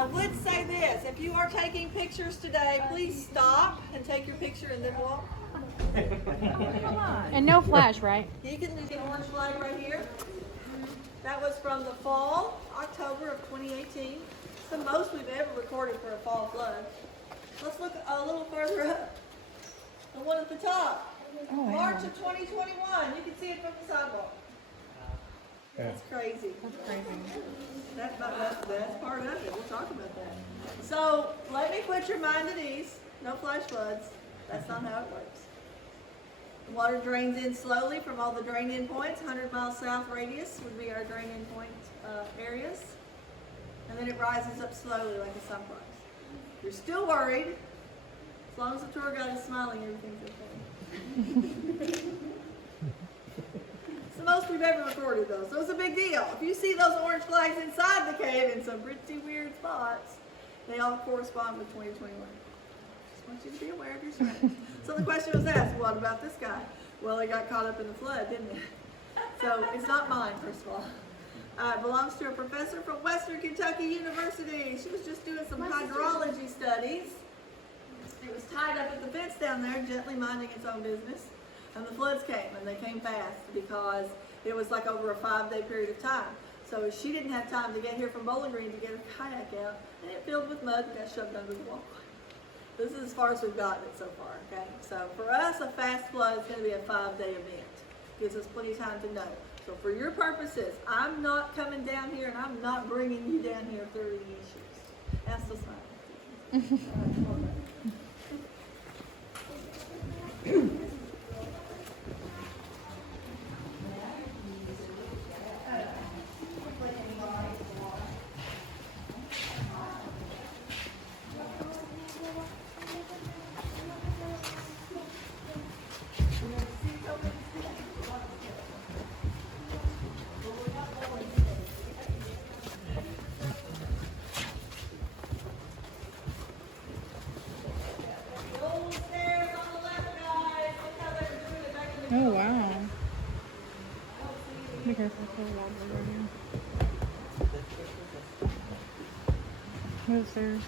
I would say this, if you are taking pictures today, please stop and take your picture and then walk. And no flash, right? You can do the orange flag right here. That was from the fall, October of 2018. It's the most we've ever recorded for a fall flood. Let's look a little further up. The one at the top. March of 2021. You can see it from the sidewalk. That's crazy. That's crazy. That's part of it. We'll talk about that. So let me put your mind at ease. No flash floods. That's not how it works. The water drains in slowly from all the drain-in points. 100 miles south radius would be our drain-in point areas. And then it rises up slowly like a sunrise. You're still worried. As long as the tour guide is smiling, everything's okay. It's the most we've ever recorded though, so it's a big deal. If you see those orange flags inside the cave in some pretty weird spots, they all correspond with 2021. Just want you to be aware of your surroundings. So the question was asked, what about this guy? Well, he got caught up in the flood, didn't he? So it's not mine, first of all. It belongs to a professor from Western Kentucky University. She was just doing some hydrology studies. It was tied up at the fence down there, gently minding its own business. And the floods came, and they came fast because it was like over a 5-day period of time. So she didn't have time to get here from Bowling Green to get her kayak out, and it filled with mud and got shoved under the walkway. This is as far as we've gotten it so far, okay? So for us, a fast flood is going to be a 5-day event. Gives us plenty of time to know. So for your purposes, I'm not coming down here, and I'm not bringing you down here if there are any issues. Ask the smile. Oh, wow. Be careful for the water right here. Move stairs.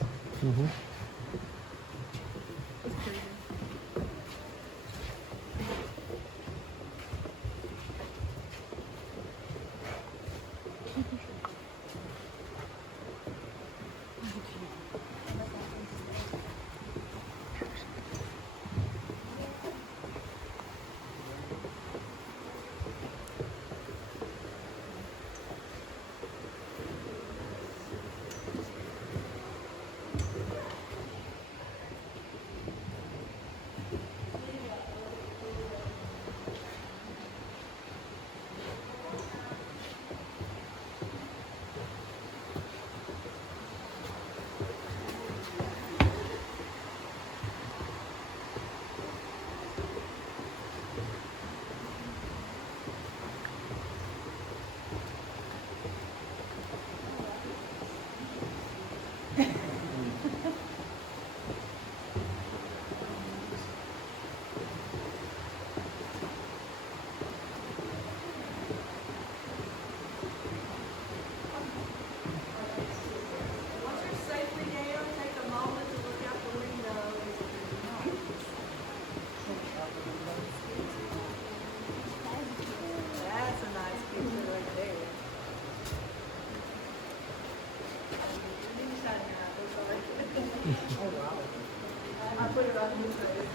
Mm-hmm. That's crazy. Once you're safely down, take a moment to look out the window. That's a nice picture right there. You can shine your eye, that's all right. Oh, wow. I put it on his face.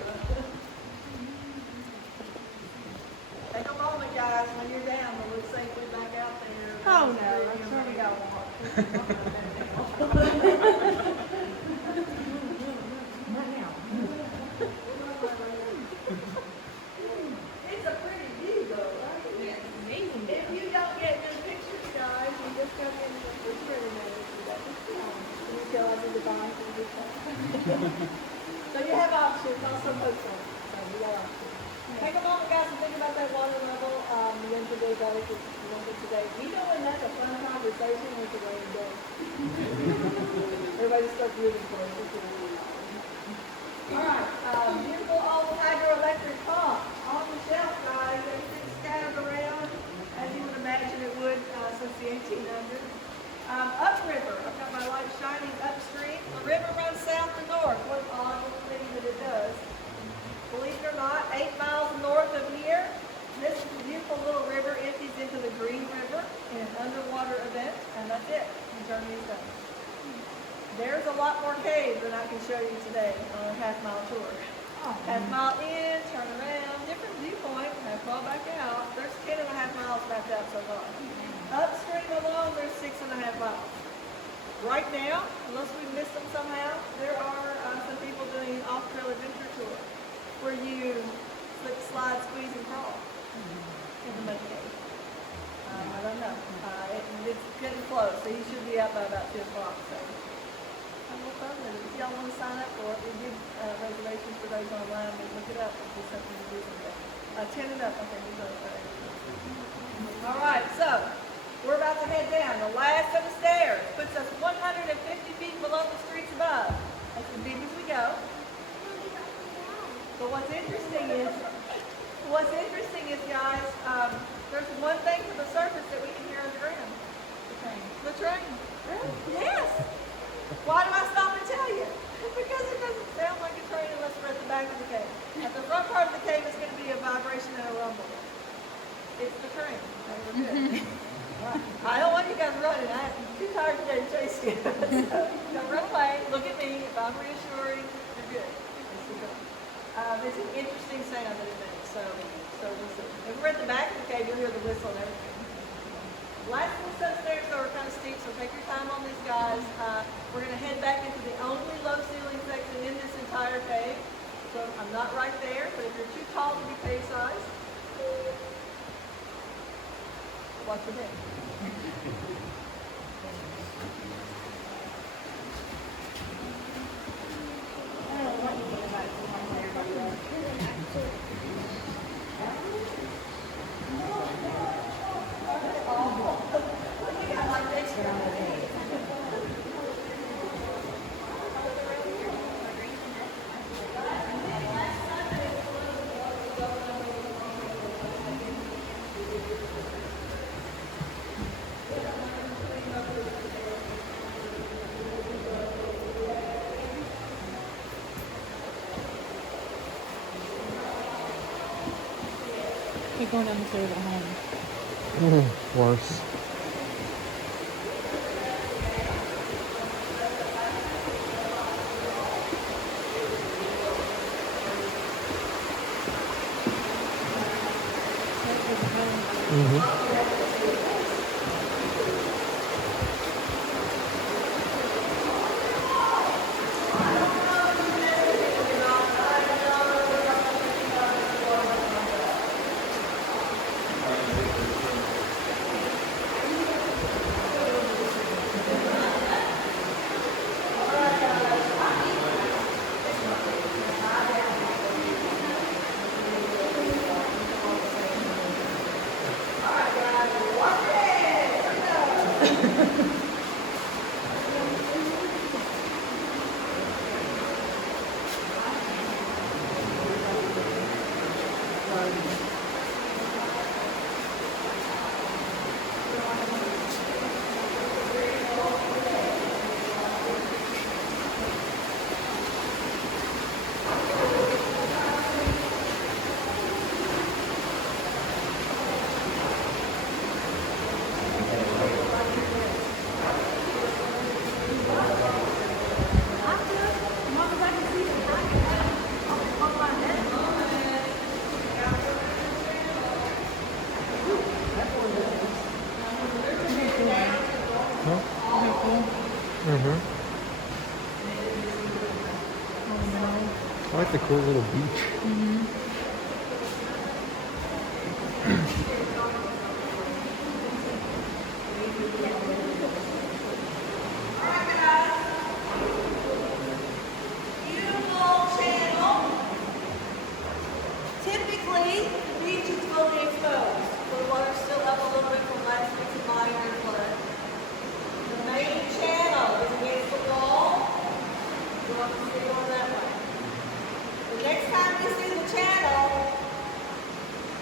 Take a moment, guys, when you're down, to look safely back out there. Oh, no, I'm sure we got one. It's a pretty view though, right? If you don't get good pictures, guys, you just come in with the printer and you feel like you're divine from the So you have options, also post them. So you got options. Take a moment, guys, and think about that water level. When today goes, if you want it today. We know when that's a fun conversation with the rain day. Everybody starts moving for it. All right, beautiful old hydroelectric pump on the shelf, guys. Everything's scattered around, as you would imagine it would since the 1800s. Upriver, I've got my light shining up water event, and that's it. The journey is done. There's a lot more caves than I can show you today on a half-mile tour. Half mile in, turn around, different viewpoint, half mile back out. There's 10.5 miles mapped out so far. Upstream alone, there's 6.5 miles. Right now, unless we missed them somehow, there are some people doing off-trail adventure tour where you slip, slide, squeeze, and crawl in the mud cave. I don't know. It's getting close, so you should be out by about 2 o'clock. So. If y'all want to sign up for it, we give reservations for those online. We look it up and do something to do with it. 10 and up, okay. All right, so we're about to head down. The last of the stairs puts us 150 feet below the streets above. That's as deep as we go. But what's interesting is, guys, there's one thing from the surface that we can hear on the ground. The train. Yes. Why do I stop and tell you? Because it doesn't sound like a train unless we're at the back of the cave. At the front part of the cave is going to be a vibration and a rumble. It's the train. Okay, we're good. I don't want you guys running. I'm too tired today to chase you. So, don't run away. Look at me. If I'm reassuring, you're good. It's an interesting sound that it makes. So we'll see. If we're at the back of the cave, you'll hear the whistle and everything. Last little set of stairs are kind of steep, so take your time on these guys. We're going to head back into the only low ceiling section in this entire cave. So I'm not right there, but if you're too tall to be cave size, watch your head. I don't know what you think about it. Keep going down the stairs at home. Worse. I like the cool little beach. Typically, the beach is fully exposed. The water's still up a little bit from last week's minor flood. The main channel is against the wall. You want to see on that way. The next time we see the channel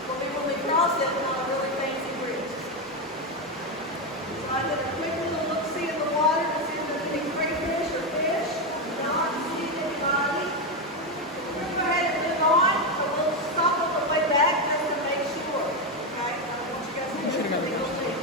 will be when we cross it on a really fancy bridge. So I did a quick little look-see in the water to see if there's any crayfish or fish. Not seeing anybody. We're going to go ahead and move on. So we'll stop on the way back just to make sure. Okay? I don't want you guys to miss a single thing.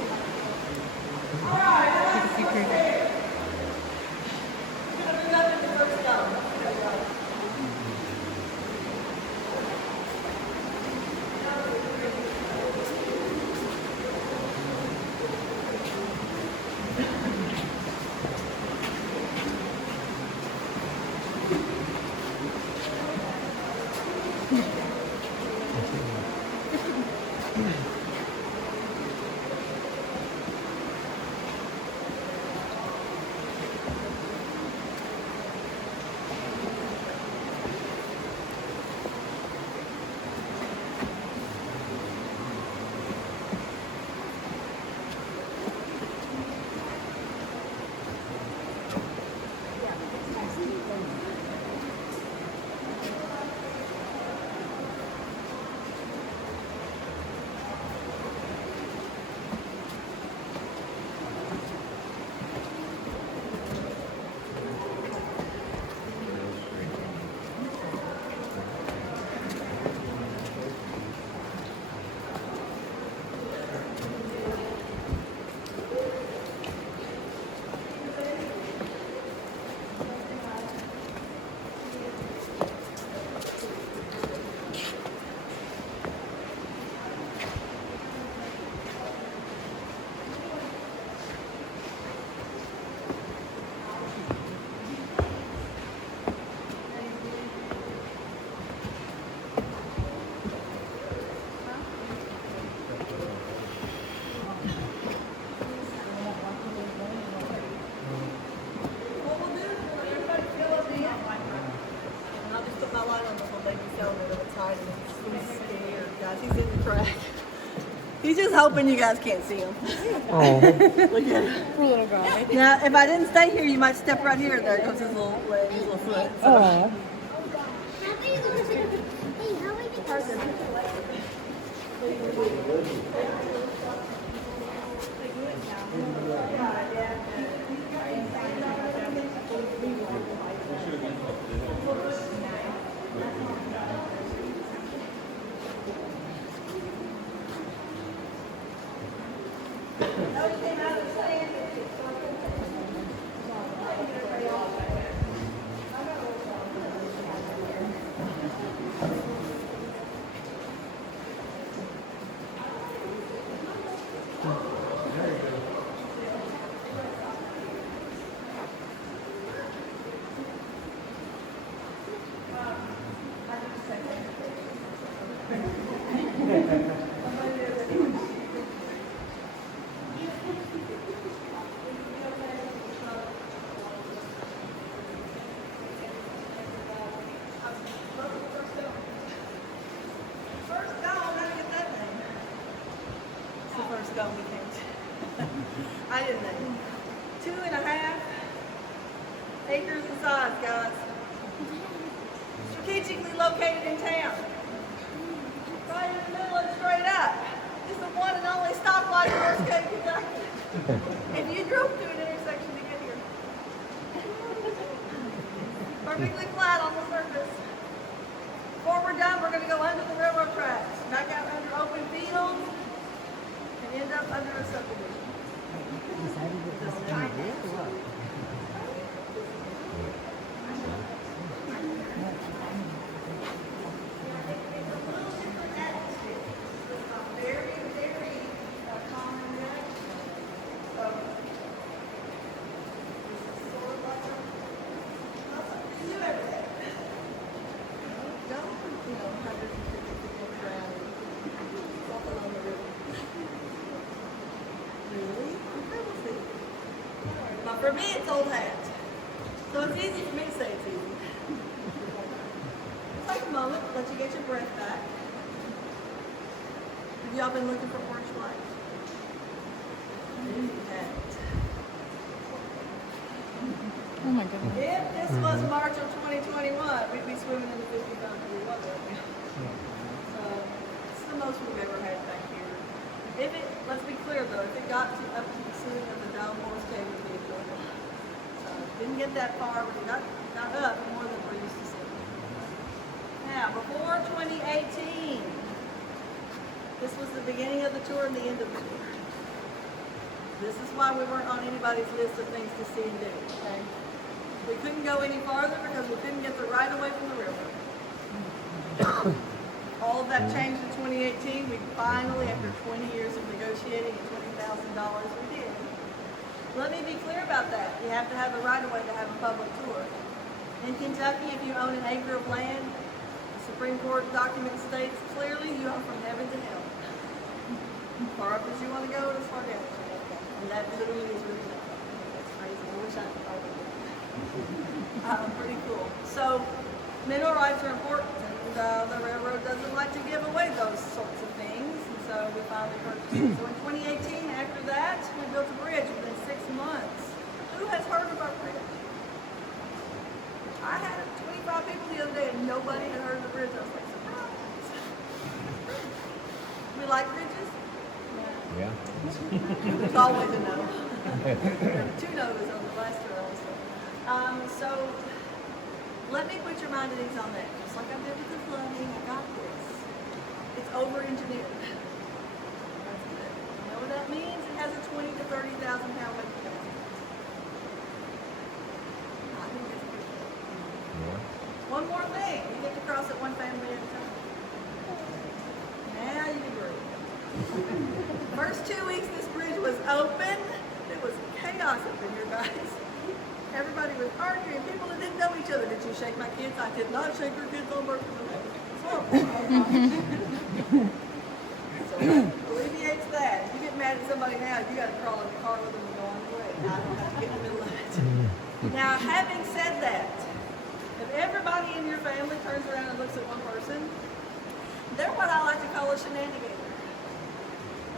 just hoping you guys can't see him. Oh, Look at him. Poor little guy. Now, if I didn't stay here, you might step right here. There goes his little leg, his little foot. So. Oh. First dome, how to get that name? It's the first dome we came to. I didn't know. 2.5 acres in size, guys. Strategically located in town. Right in the middle and straight up. It's the one and only stoplight in Horse Cave, Kentucky. If you drove through an intersection to get here. Perfectly flat on the surface. Before we're done, we're going to go under the railroad tracks, back out under open fields, and end up under a subdivision. Very, very common reaction. So, this is sort of like a new everything. Don't, you know, 150 people around walking on the river. Really? Okay, we'll see. But for me, it's old hat. So it's easy for me to say it's easy. Take a moment, let you get your breath back. Have y'all been looking for orange light? Oh my goodness. If this was March of 2021, we'd be swimming in the 50-pound pool of water right now. So it's the most we've ever had back here. If it, let's be clear though, if it got to up to the ceiling of the dome, Horse Cave would be enjoyable. So didn't get that far, but it got up more than we're used to seeing. Now, before 2018, this was the beginning of the tour and the end of the tour. This is why we weren't on anybody's list of things to see and do, okay? We couldn't go any farther because we couldn't get the right of way from the railroad. All of that changed in 2018. We finally, after 20 years of negotiating and $20,000, we did. Let me be clear about that. You have to have the right of way to have a public tour. In Kentucky, if you own an acre of land, the Supreme Court document states clearly you are from heaven to hell. As far up as you want to go and as far down as you want to go. And that literally is really not. That's crazy. I wish I could argue that. Pretty cool. So, mineral rights are important, and the railroad doesn't like to give away those sorts of things, and so we finally purchased it. So in 2018, after that, we built a bridge within 6 months. Who has heard of our bridge? I had 25 people the other day, and nobody had heard of the bridge. I was like, surprise. We like bridges? yeah. There's always a no. There were 2 no's on the last row. So let me put your mind at ease on that. Just like I did with the flooding, I got this. It's over-engineered. That's good. You know what that means? It has a 20 to 30,000 pound weight capacity. I think that's pretty good. Yeah. One more thing. You get to cross it one family at a time. Now you can breathe. First 2 weeks this bridge was open. It was chaos up in here, guys. Everybody was arguing. People that didn't know each other. Did you shake my kids? I did not shake your kids on birthday. So alleviates that. If you get mad at somebody now, you got to crawl in the car with them and go on the way. I don't have to get in the middle of it. Now, having said that, if everybody in your family turns around and looks at one person, they're what I like to call a shenanigator.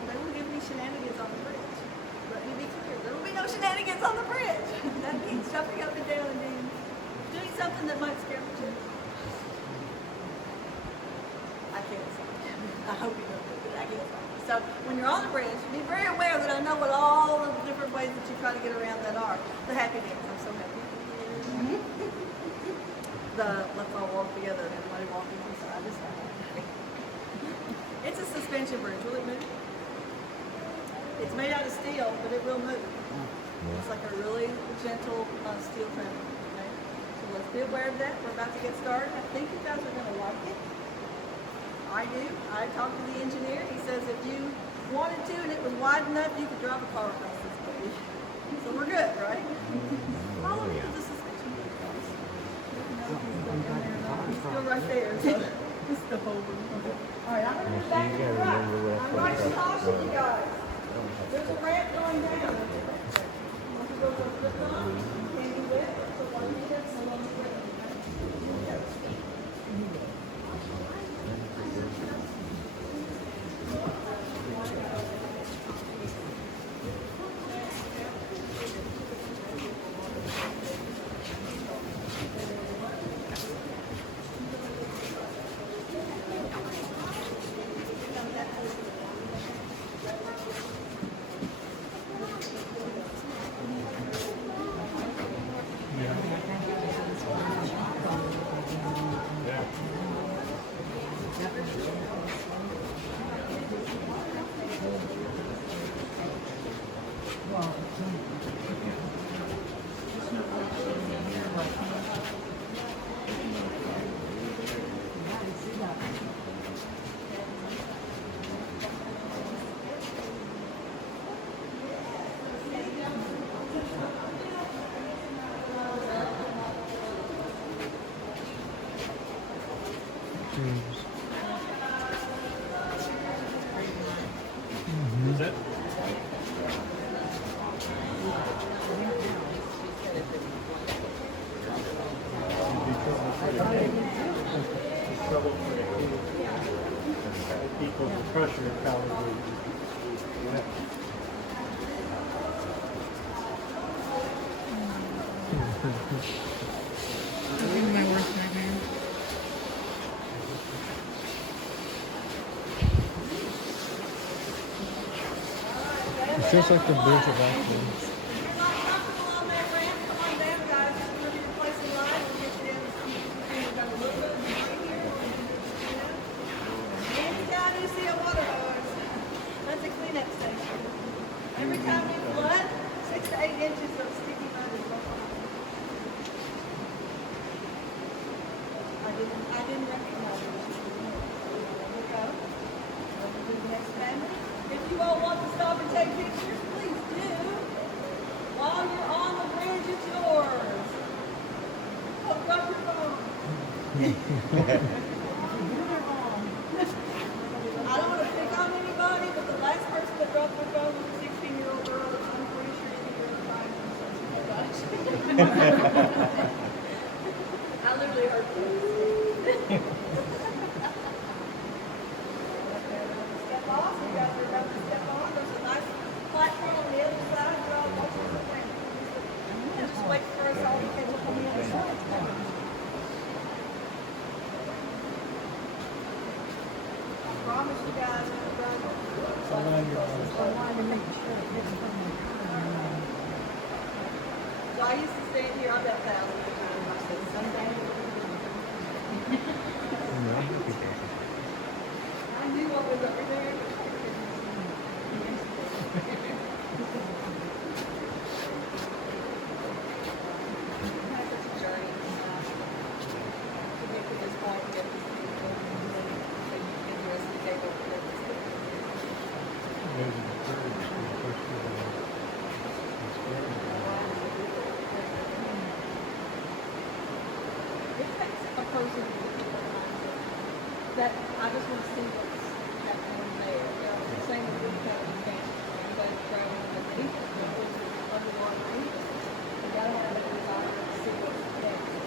they will give me shenanigans on the bridge. Let me be clear, there will be no shenanigans on the bridge. That means jumping up and down and doing something that might scare the children. I can't say. I hope you don't do it. I can't say. So when you're on the bridge, be very aware that I know what all of the different ways that you try to get around that are. The happy dance, I'm so happy. The let's all walk together and everybody walking on the side. It's a suspension bridge. Will it move? It's made out of steel, but it will move. It's like a really gentle steel trim. Okay? So let's be aware of that. We're about to get started. I think you guys are going to like it. I do. I talked to the engineer. He says if you wanted to and it was wide enough, you could drive a car across this baby. So we're good, right? Follow me to the suspension bridge, guys. He's still right there. So just the whole room. All right, I'm going to move back to the right. I'm right to caution you guys. There's a ramp going down. Once it goes up the top, you can't do it. So one minute, so one minute. Is it? Equals the pressure probably. My worst nightmare. It's just like the bridge of Acton. If you're not comfortable on that ramp, come on down, guys. We're going to be replacing lines. We'll get you down. We've got a little bit of money here. Anytime you see a water hose, that's a cleanup station. Every time we flood, 6 to 8 inches of sticky mud is going on. I didn't recognize it. There we go. We'll do the next family. If you all want to stop and take pictures, please do. While you're on the bridge, it's yours. Oh, drop your phone. I don't want to pick on anybody, but the last person that dropped their phone was a 16-year-old girl. I'm pretty sure she's going to find them. I literally heard this. Step off. You guys are about to step on. There's a nice platform on the other side. You're all watching the thing. And just wait for us all to catch up on the other side. I promise you guys I'm going to So I used to stand here, I bet thousands of times. I said, someday. I knew what was over there. That I just want to see what's happening there. The same with the camp. Everybody's traveling with the underwater. You gotta have that desire to see what's happening.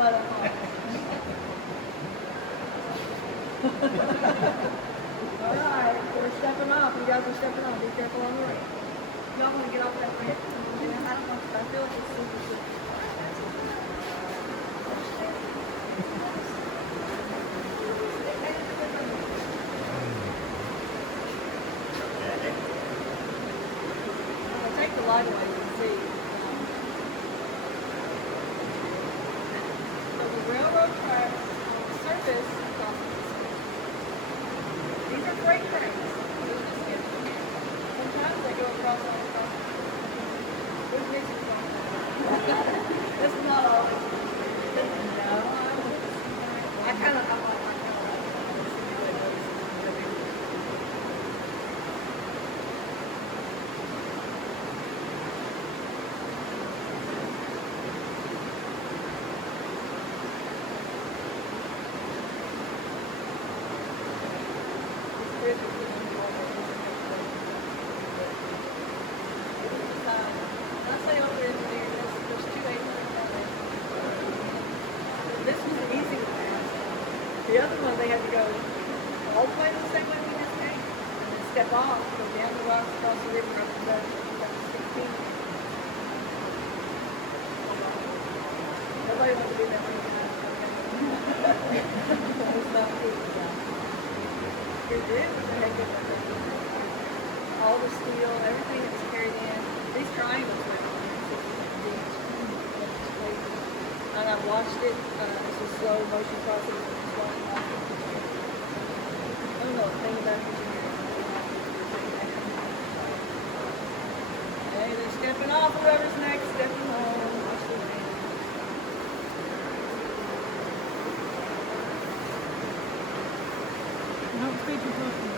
butt at home. All right, we're stepping off. You guys are stepping off. Be careful on the ramp. Y'all want to get off that ramp? I don't know. I feel like it's super slippery. Take the light away, you can see. So the railroad tracks on the surface is off to the side. These are freight trains. They're just getting here. Sometimes they go across all the time. There's reasons on that. This is not always. No, I kind of like it. This was an easy one. The other one, they had to go all the way to the same way we just came, and then step off, go down the rocks, across the river, up the boat, up to 16. Nobody wants to do that many times. It's not good. It is. All the steel, everything that was carried in. These triangles went on there. And I watched it. It's a slow motion process. I don't know a thing about engineering. Hey, they're stepping off. Whoever's next, stepping home. Watch the rain. What speed you talking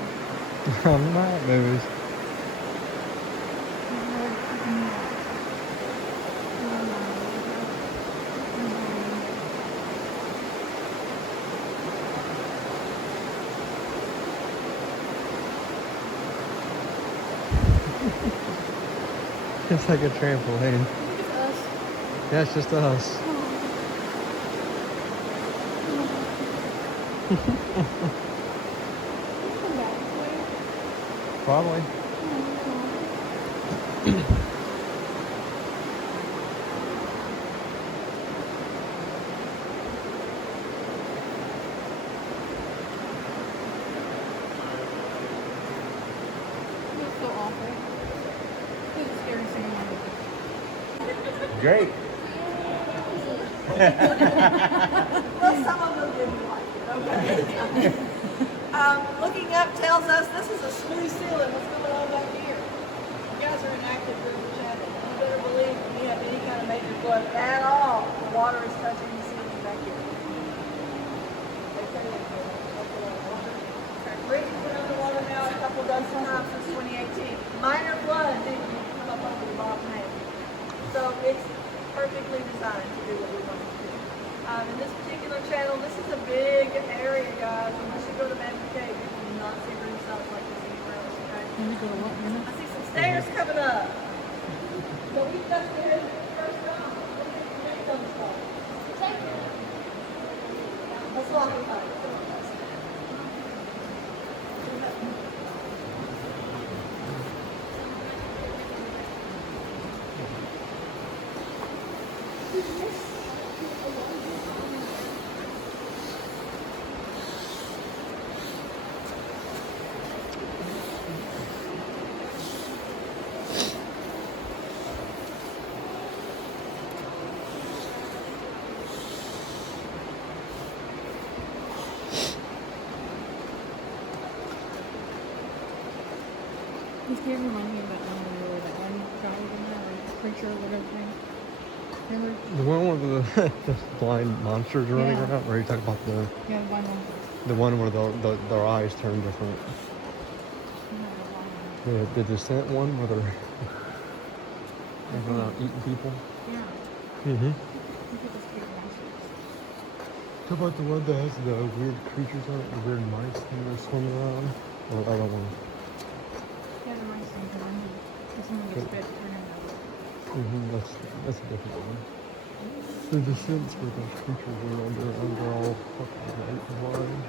about? I'm not, babies. It's like a trampoline. Look at us. Yeah, it's just us. Come back this way. Probably. It's so awful. It's a scary scene. Great. Well, some of them didn't like it. Okay. Looking up tells us this is a smooth ceiling. What's going on back here? You guys are in active river channel. You better believe when you have any kind of major flood at all, the water is touching the ceiling back here. They put it in here. That's a lot of water. Bridge has been underwater now a couple dozen times since 2018. Minor flood didn't come up over the bottom half. So it's perfectly designed to do what we want it to do. In this particular channel, this is a big area, guys. Unless you go to Magic Cave, you will not see rooftops like this anywhere else, okay? Let me go to what minute? I see some stairs coming up. So we've got to head first round. Let's walk behind. This cave reminds me of that one where that one guy was in there, or creature, or whatever his name. Remember? The one where the blind monsters are running Yeah. around, or you talk about Yeah, the blind one. the one where their eyes turn different. The Descent one where they're going out eating people. Yeah. Mm-hmm. Look at this cave monsters. How about the one that has the weird creatures on it, the weird mice that are swimming around? Or I don't know. Yeah, the mice thing, and then someone gets bit, turn into Mm-hmm. That's a different one. The descents where the creatures are under all fucking white and wide.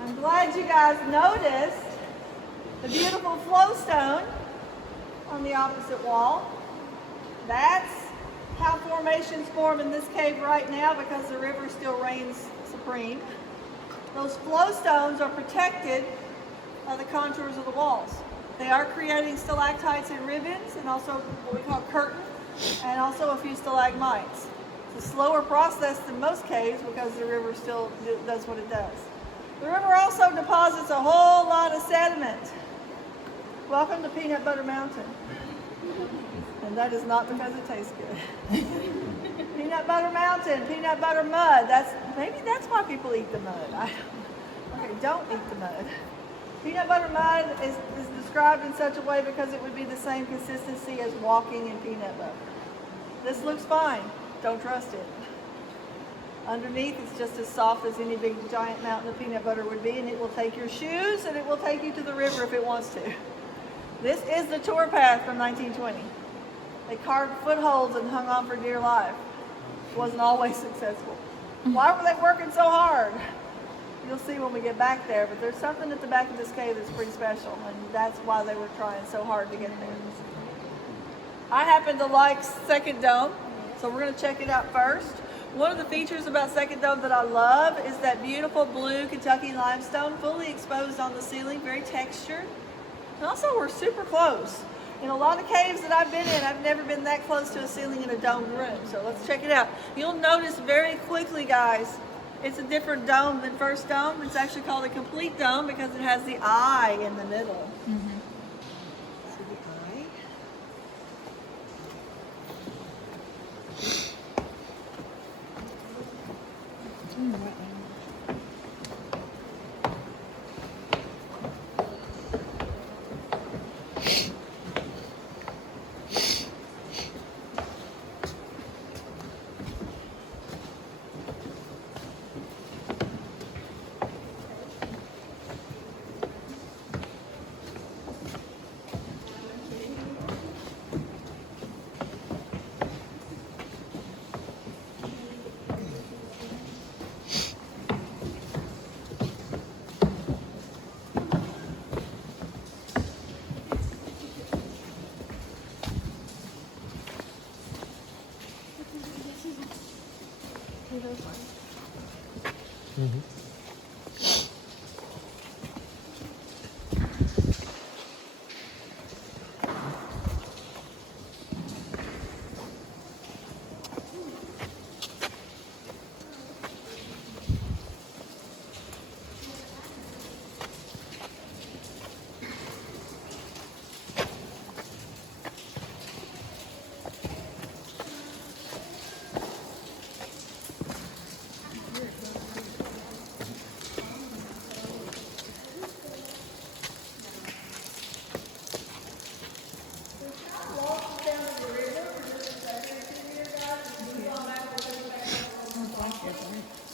I'm glad you guys noticed the beautiful flowstone on the opposite wall. That's how formations form in this cave right now because the river still reigns supreme. Those flowstones are protected by the contours of the walls. They are creating stalactites and ribbons and also what we call curtain and also a few stalagmites. It's a slower process than most caves because the river still does what it does. The river also deposits a whole lot of sediment. Welcome to Peanut Butter Mountain. And that is not because it tastes good. Peanut Butter Mountain, peanut butter mud. Maybe that's why people eat the mud. Okay, don't eat the mud. Peanut butter mud is described in such a way because it would be the same consistency as walking in peanut butter. This looks fine. Don't trust it. Underneath, it's just as soft as any big giant mountain of peanut butter would be, and it will take your shoes and it will take you to the river if it wants to. This is the tour path from 1920. They carved footholds and hung on for dear life. It wasn't always successful. Why were they working so hard? You'll see when we get back there, but there's something at the back of this cave that's pretty special, and that's why they were trying so hard to get there. I happen to like Second Dome, so we're going to check it out first. One of the features about Second Dome that I love is that beautiful blue Kentucky limestone, fully exposed on the ceiling, very textured. And also, we're super close. In a lot of caves that I've been in, I've never been that close to a ceiling in a domed room. So let's check it out. You'll notice very quickly, guys, it's a different dome than First Dome. It's actually called a complete dome because it has the eye in the middle. Mm-hmm. See the eye?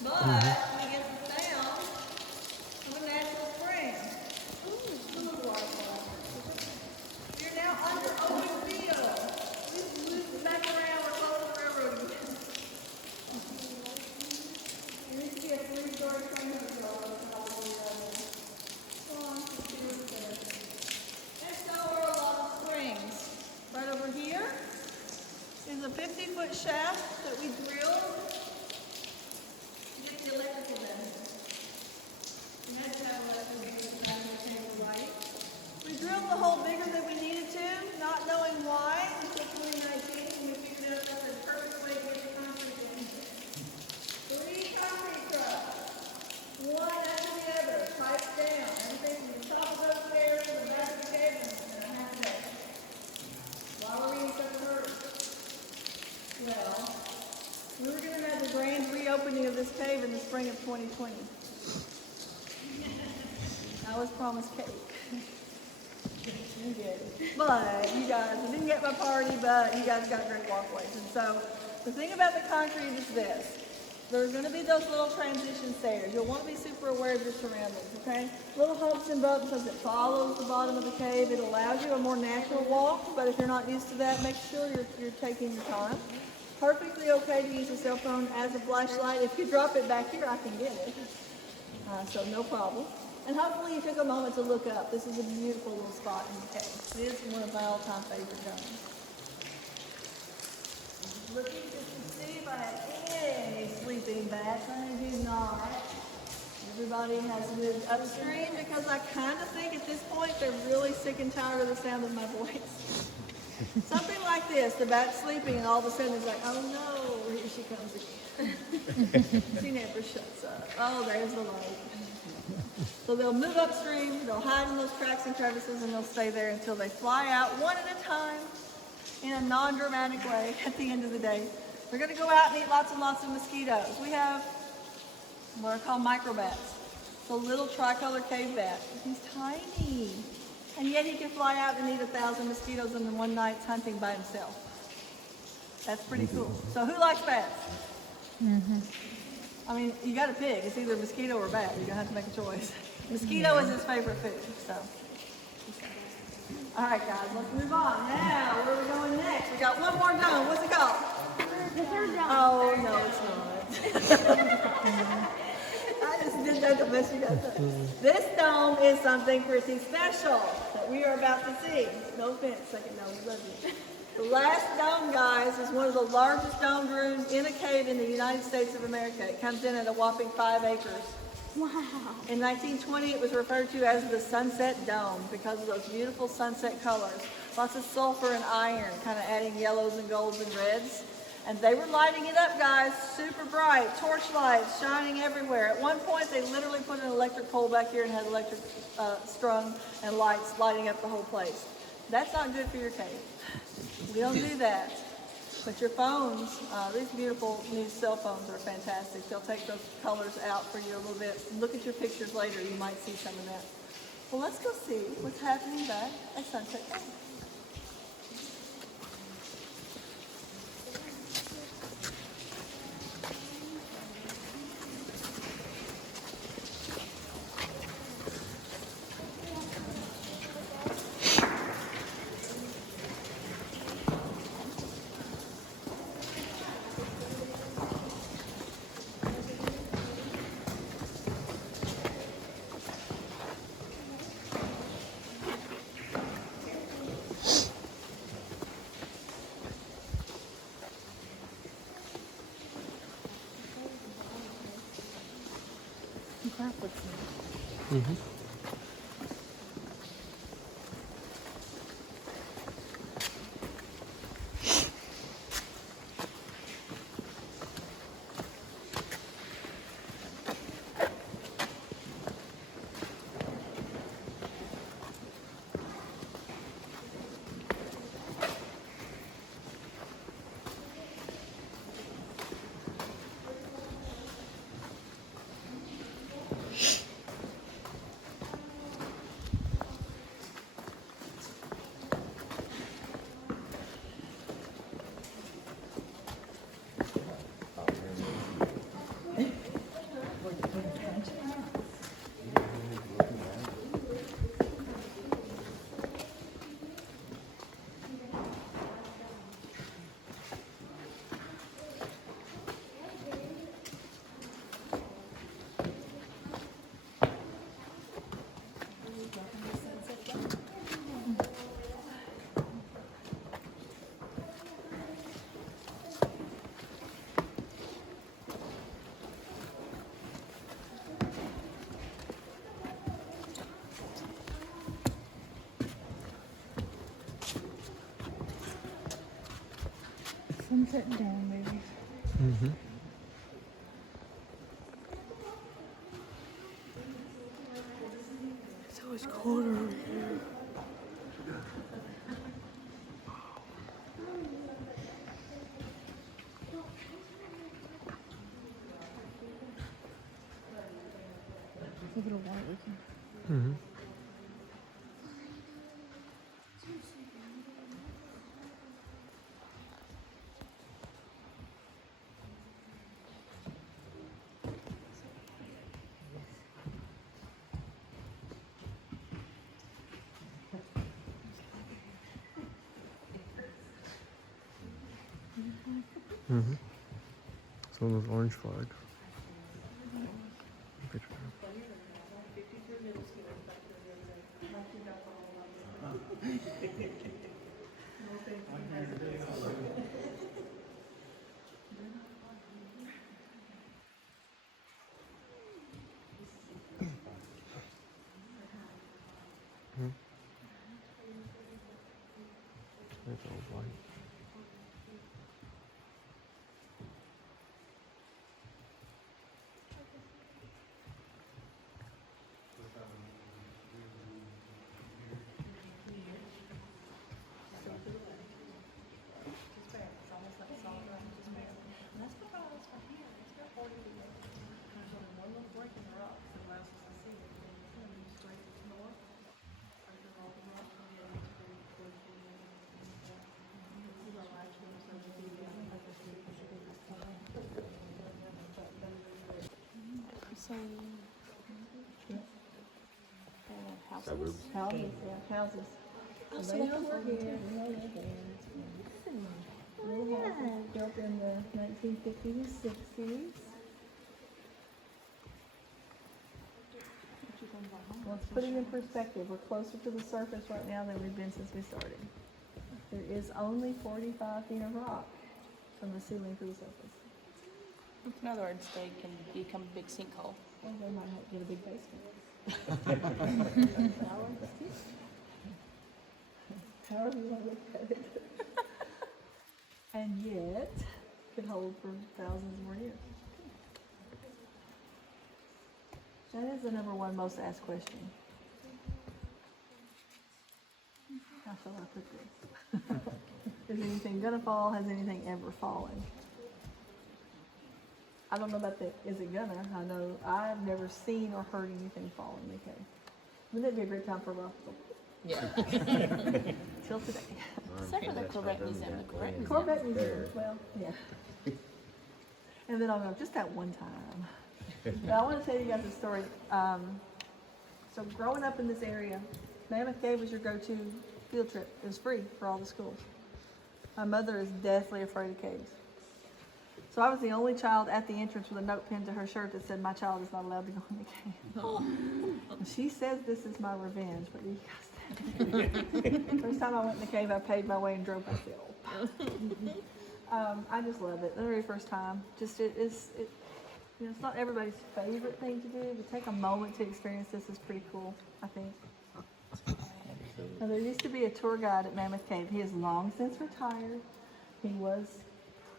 But we get the sound of a natural spring. You're now under open field. Loop back around, we're close to the railroad again. There used to be a 3-story train hotel probably Next door are a lot of springs. Right over here is a 50-foot shaft that we drilled. The electrical benefit. And that's how we drilled the hole bigger than we needed to, not knowing why, until 2019, when we figured out that's the perfect way to get the concrete in. 3 concrete trucks, one after the other, pipes down, everything from the top of those stairs to the back of the cave in a half a day. Why were we in such a hurry? Well, we were going to have the grand reopening of this cave in the spring of 2020. I was promised cake. You did. But you guys, I didn't get my party, but you guys got great walkways. And so the thing about the concrete is this. There's going to be those little transition stairs. You'll want to be super aware of your surroundings, okay? Little humps and bumps as it follows the bottom of the cave. It allows you a more natural walk, but if you're not used to that, make sure you're taking your time. Perfectly okay to use a cell phone as a flashlight. If you drop it back here, I can get it. So no problem. And hopefully you took a moment to look up. This is a beautiful little spot in the cave. It is one of my all-time favorite domes. Looking just to see if I have any sleeping bags. I do not. Everybody has moved upstream because I kind of think at this point they're really sick and tired of the sound of my voice. Something like this, the bat sleeping, and all of a sudden it's like, oh no, here she comes again. She never shuts up. Oh, there's the light. So they'll move upstream, they'll hide in those cracks and crevices, and they'll stay there until they fly out one at a time in a non-dramatic way at the end of the day. They're going to go out and eat lots and lots of mosquitoes. We have what are called microbats. The little tricolor cave bat. He's tiny. And yet he can fly out and eat 1,000 mosquitoes in one night's hunting by himself. That's pretty cool. So who likes bats? Mm-hmm. I mean, you got to pick. It's either mosquito or bat. You're going to have to make a choice. Mosquito is his favorite food, so. All right, guys, let's move on. Now, where are we going next? We got one more dome. What's it called? The third dome. Oh, no, it's not. I just did that to mess you guys up. This dome is something pretty special that we are about to see. No offense, second dome, we love you. The last dome, guys, is one of the largest domed rooms in a cave in the United States of America. It comes in at a whopping 5 acres. Wow. In 1920, it was referred to as the Sunset Dome because of those beautiful sunset colors. Lots of sulfur and iron, kind of adding yellows and golds and reds. And they were lighting it up, guys, super bright, torch lights shining everywhere. At one point, they literally put an electric pole back here and had electric strung and lights lighting up the whole place. That's not good for your cave. We don't do that. But your phones, these beautiful new cell phones are fantastic. They'll take those colors out for you a little bit. Look at your pictures later, you might see some of that. Well, let's go see what's happening back at Sunset Dome. Mm-hmm. Sunset Dome, baby. Mm-hmm. It's always colder over here. Look at the water. Mm-hmm. It's one of those orange flags. Picture. It's all white. So, houses. Suburbs. Houses, yeah, houses. Oh, so They they were were here, here. they were there. Little houses built in the 1950s, 60s. Let's put it in perspective. We're closer to the surface right now than we've been since we started. There is only 45 feet of rock from the ceiling to the surface. In other words, they can become a big sinkhole. Well, they might have to get a big basement. However you want to look at it. And yet, could hold for thousands more years. That is the number one most asked question. How shall I put this? Is anything gonna fall? Has anything ever fallen? I don't know about the, is it gonna? I know I've never seen or heard anything fall in the cave. Wouldn't that be a great time for a raffle? Yeah. Till today. Except for the Corvette Museum. The Corvette Museum. Corvette Museum, well, yeah. And then I'll go, just that one time. But I want to tell you guys a story. So growing up in this area, Mammoth Cave was your go-to field trip. It was free for all the schools. My mother is deathly afraid of caves. So I was the only child at the entrance with a note pinned to her shirt that said, "My child is not allowed to go in the cave." And she says this is my revenge, but you guys, first time I went in the cave, I paid my way and drove myself. I just love it. The very first time, just it's not everybody's favorite thing to do, but take a moment to experience this is pretty cool, I think. Now, there used to be a tour guide at Mammoth Cave. He has long since retired. He was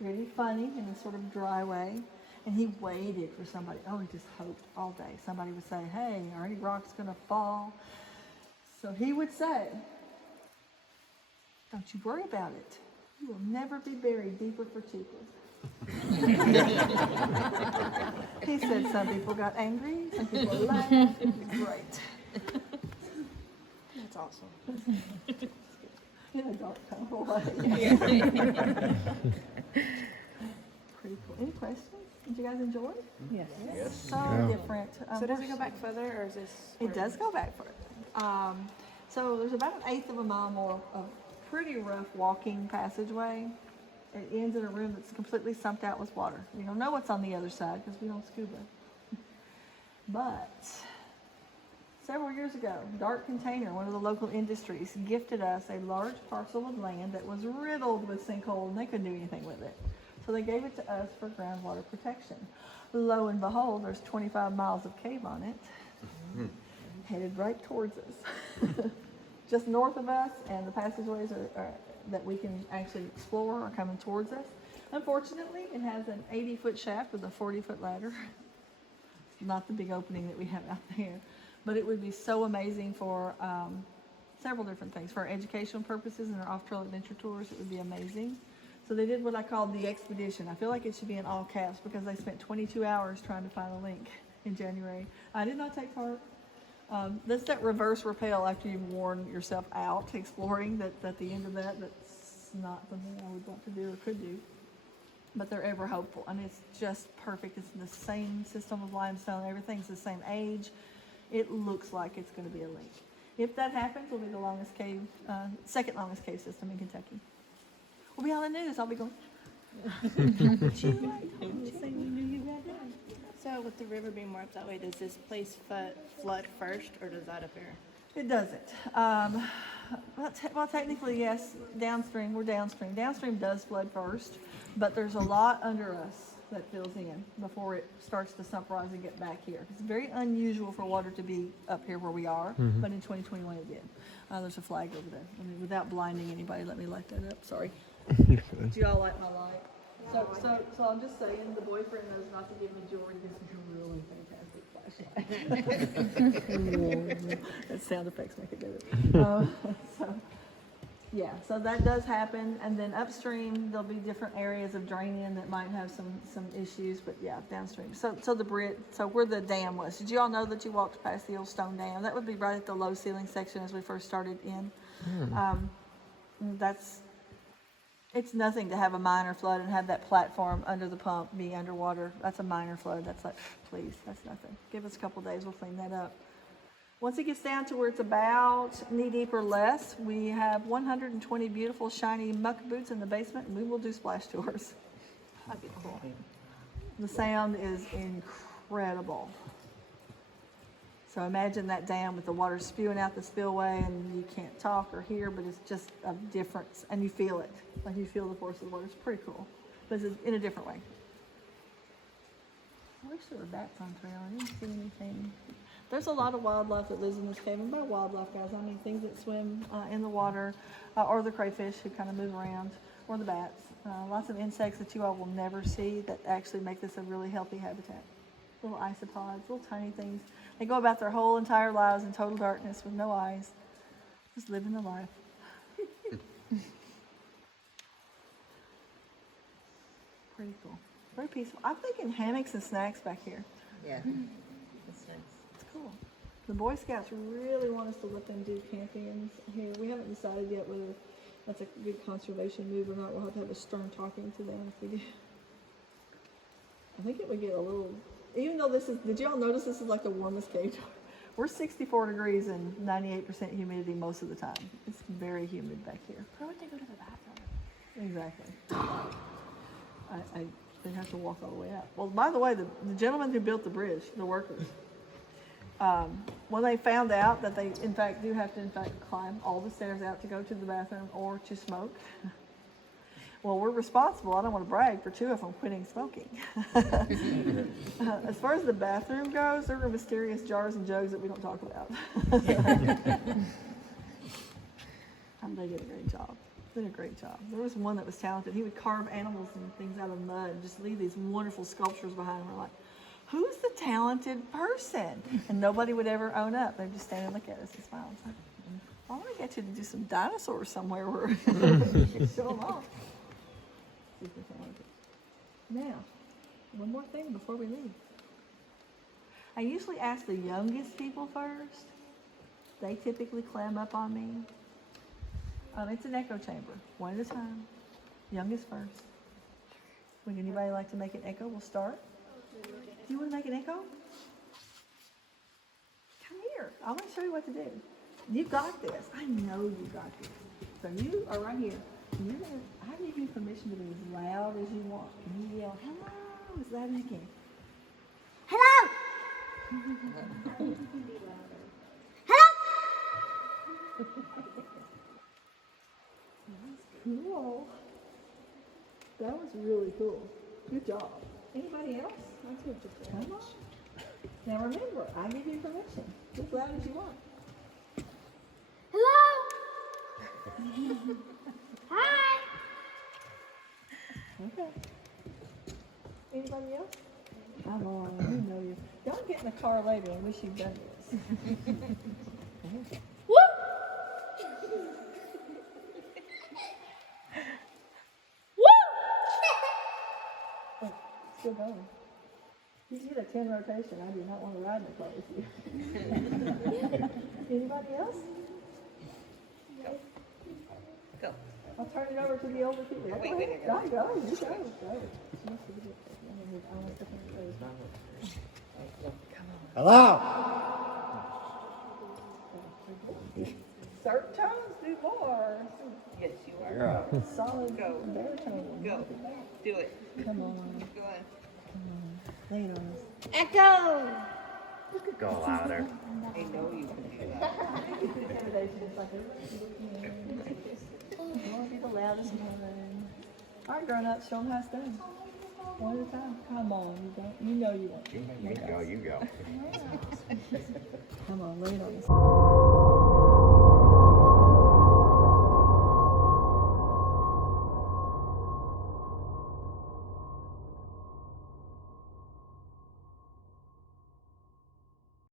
pretty funny in a sort of dry way, and he waited for somebody. Oh, he just hoped all day somebody would say, "Hey, are any rocks gonna fall?" So he would say, "Don't you worry about it. You will never be buried deeper for cheaper." He said some people got angry, some people laughed. It was great. That's awesome. In a dark kind of way. Pretty cool. Any questions? Did you guys enjoy it? Yes. So different. So does it go back further, or is this? It does go back further. So there's about 1/8 of a mile more of pretty rough walking passageway. It ends in a room that's completely sumped out with water. We don't know what's on the other side because we don't scuba. But several years ago, Dark Container, one of the local industries, gifted us a large parcel of land that was riddled with sinkhole, and they couldn't do anything with it. So they gave it to us for groundwater protection. Lo and behold, there's 25 miles of cave on it, headed right towards us. Just north of us, and the passageways are that we can actually explore are coming towards us. Unfortunately, it has an 80-foot shaft with a 40-foot ladder. Not the big opening that we have out there, but it would be so amazing for several different things. For our educational purposes and our off-trail adventure tours, it would be amazing. So they did what I called the expedition. I feel like it should be in all caps because they spent 22 hours trying to find a link in January. I did not take part. That's that reverse rappel after you've worn yourself out exploring. That's at the end of that. That's not something I would want to do or could do. But they're ever hopeful, and it's just perfect. It's the same system of limestone. Everything's the same age. It looks like it's going to be a lake. If that happens, we'll be the longest cave, second longest cave system in Kentucky. We'll be on the news. I'll be going, So with the river being more up that way, does this place flood first or does that appear? It doesn't. Well, technically, yes, downstream, we're downstream. Downstream does flood first, but there's a lot under us that fills in before it starts to sump rise and get back here. It's very unusual for water to be up here where we are, but in 2021 it did. There's a flag over there. I mean, without blinding anybody, let me light that up. Sorry. Do y'all like my light? So I'm just saying, the boyfriend knows not to give me jewelry. This is a really fantastic flashlight. That sound effects make it better. So that does happen, and then upstream there'll be different areas of draining that might have some issues, but yeah, downstream. So where the dam was. Did you all know that you walked past the old stone dam? That would be right at the low ceiling section as we first started in. It's nothing to have a minor flood and have that platform under the pump be underwater. That's a minor flood. That's like, please, that's nothing. Give us a couple days, we'll clean that up. Once it gets down to where it's about knee deep or less, we have 120 beautiful shiny muck boots in the basement, and we will do splash tours. That'd be cool. The sound is incredible. So imagine that dam with the water spewing out the spillway, and you can't talk or hear, but it's just a difference, and you feel it. Like you feel the force of the water. It's pretty cool, but it's in a different way. I wish there were bats on trail. I didn't see anything. There's a lot of wildlife that lives in this cave, and by wildlife, guys, I mean things that swim in the water, or the crayfish who kind of move around, or the bats. Lots of insects that you all will never see that actually make this a really healthy habitat. Little isopods, little tiny things. They go about their whole entire lives in total darkness with no eyes, just living the life. Pretty cool. Very peaceful. I'm thinking hammocks and snacks back here. Yeah, that's nice. It's cool. The Boy Scouts really want us to let them do camping here. We haven't decided yet whether that's a good conservation move or not. We'll have to have a stern talking to them if we do. I think it would get a little, even though this is, did y'all notice this is like the warmest cave? We're 64 degrees and 98% humidity most of the time. It's very humid back here. Where would they go to the bathroom? Exactly. They have to walk all the way out. Well, by the way, the gentleman who built the bridge, the workers, when they found out that they, in fact, do have to, climb all the stairs out to go to the bathroom or to smoke, well, we're responsible, I don't want to brag, for 2 of them quitting smoking. As far as the bathroom goes, there are mysterious jars and jugs that we don't talk about. They did a great job. Did a great job. There was one that was talented. He would carve animals and things out of mud and just leave these wonderful sculptures behind him. We're like, who's the talented person? And nobody would ever own up. They'd just stand and look at us and smile. It's like, I want to get you to do some dinosaurs somewhere where you can show them off. Super talented. Now, one more thing before we leave. I usually ask the youngest people first. They typically clam up on me. It's an echo chamber, one at a time. Youngest first. Would anybody like to make an echo? We'll start. Do you want to make an echo? Come here. I want to show you what to do. You got this. I know you got this. So you are right here. And you're gonna, I give you permission to be as loud as you want. Can you yell, hello, as loud as you can? Hello! Cool. That was really cool. Good job. Anybody else? Come on. Now remember, I give you permission. As loud as you want. Hello. Hi. Okay. Anybody else? Come on, you know you. Don't get in the car later and wish you'd done this. Woo. Still going. You get a 10 rotation. I do not want to ride in the car with you. Anybody else? Go. I'll turn it over to the older people. Wait, Go. you Go. go. Go. Hello. Certain tones do more. Yes, you Yeah. Solid Go. baritone. Go. Do it. Come on. Go on. Lay it on us. Echo. Go louder. I know you can do that. You want to be the loudest one. All right, grown-ups, show them how it's done. One at a time. Come on, you don't. You know you won't. You go, you go. Come on, lay it on us.